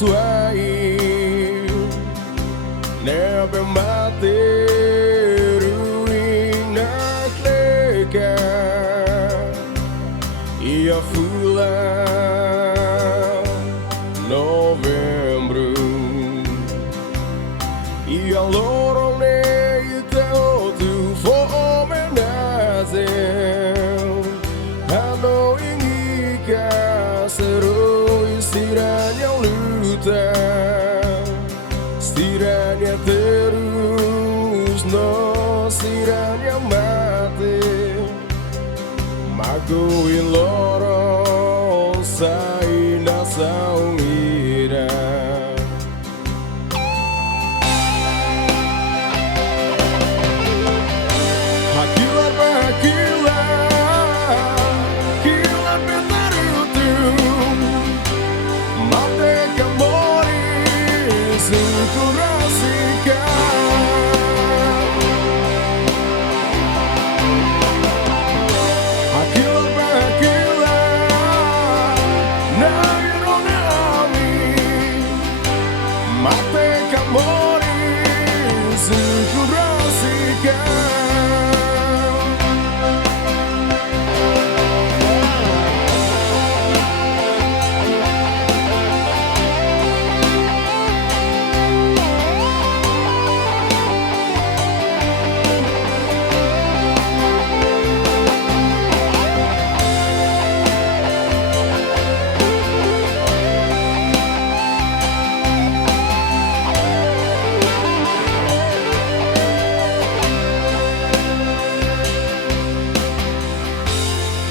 suai nebe materu inakleka ia fula novembro ia loro ne te tu fome nazel ano ingika seru istiranya luta istiranya terus no istiranya mate mago iloro sai nação ira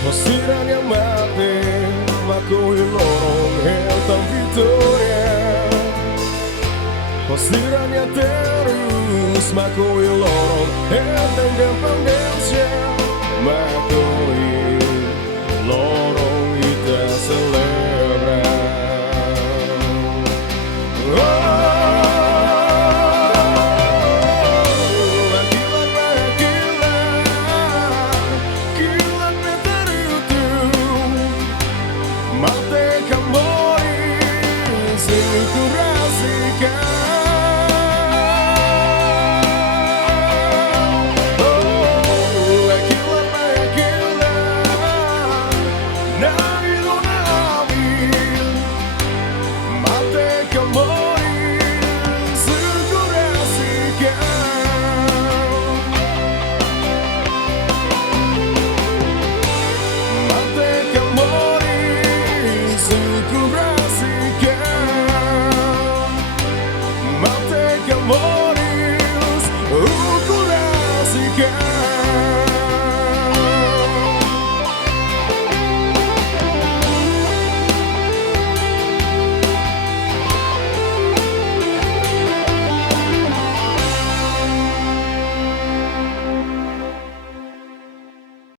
Istiranya mate, mago ilorong tentang Vitória. Istiranya terus, mago ilorong tentang Independência. Mago ilorong